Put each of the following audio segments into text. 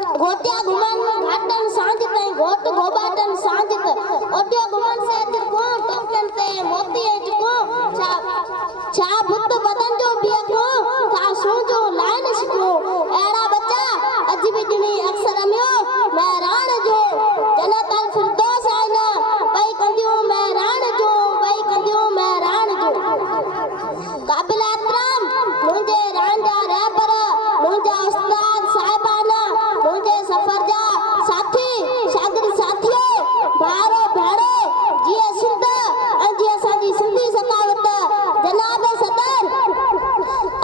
गोटिया घुमन घाटन सांझ ताईं घोट गोबाटन सांझ त ओटियो घुमन से अज को टोकन ते मोती अज को छा भूत बदन जो बियको था सूजो लाइन सिको एड़ा बच्चा अज भी दिनी अक्सर अमियो मैं राण जो जन्नत अल फिरदौस आना भाई कंदियो मैं राण जो भाई कंदियो मैं राण जो काबिल एहतराम मुझे रांझा रहबर मुझे उस्ताद साहिबाना मुझे सफर जा साथी शागिर्द साथियो भारो भेड़ो जिए सिंध जी असांजी सिंधी सकावत जनाब सदर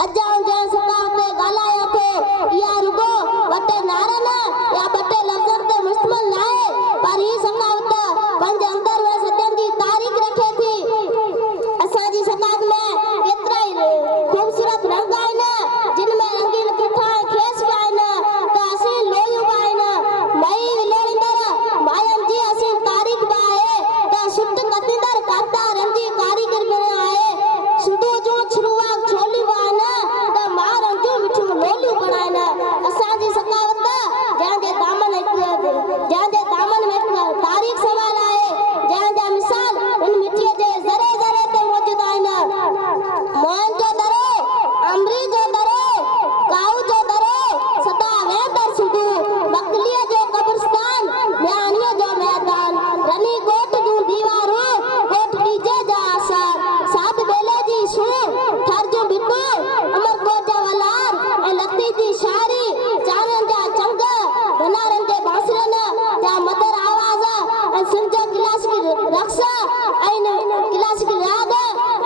अजाऊं जै सकावत ॻाल्हायां थो इहा रुगो बटे नारन या बटे लफ़्ज़न ते मुश्तमिल न आहे पर ही सकावत पंज अंदर वे सदन जी तारीख़ रखे थी असांजी सकावत में केतिरा ई खूबसूरत रंग आहिनि जिन में रंगीन किथा खेस बि आहिनि त असीं लोयूं बि आहिनि मई विलोड़ींदड़ मायनि जी असीं तारीख़ बि आहे त सुट कतींदड़ काता रंजी कारीगर बि आहे सिंधू जूं छुरुआ छोलियूं बि आहिनि त मां रंजूं मिठियूं लोलियूं बि आहिनि असांजी सकावत जंहिंजे दामन में हिकु तारीख़ सवाल आहे जंहिंजा मिसाल इन मिठीअ जे ज़रे ज़रे ते मौजूद आहिनि मोहन जो दरो अमरी जो दरो काऊ जो दरो सदा वेंदड़ सिंधू बकलीअ जो कब्रिस्तान न्याणीअ जो मैदान रनी कोट जूं दीवारूं कोट डीजे जा आसार साध बेले जी सूं थर जूं बिटू अमरकोट जा वलार ऐं लती जी शाइरी चारनि जा चंग बनारनि जे बांसुरनि जा मदर आवाज़ ऐं सिंध जो क्लासिक रक्स ऐं क्लासिक राग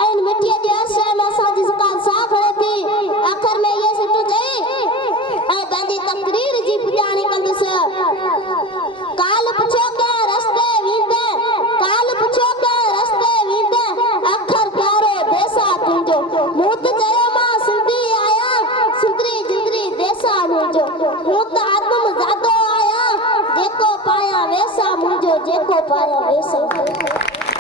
ऐं मिठीअ जे अर्श में असांजी सकाल साह खणे थी आख़िर में इहे सिटूं चई ऐं पंहिंजी तकरीर जी पुॼाणी कंदुसि काल पुछो कंहिं रस्ते वेंदे काल पुछो कंहिं रस्ते वेंदे अखर प्यारो देसा तुंहिंजो मूं त चयो मां सिंधी आहियां सिंधरी जिंदरी देसा मुंहिंजो मूं त आदम ज़ादो आहियां जेको पायां वेसा मुंहिंजो जेको पायां वेसा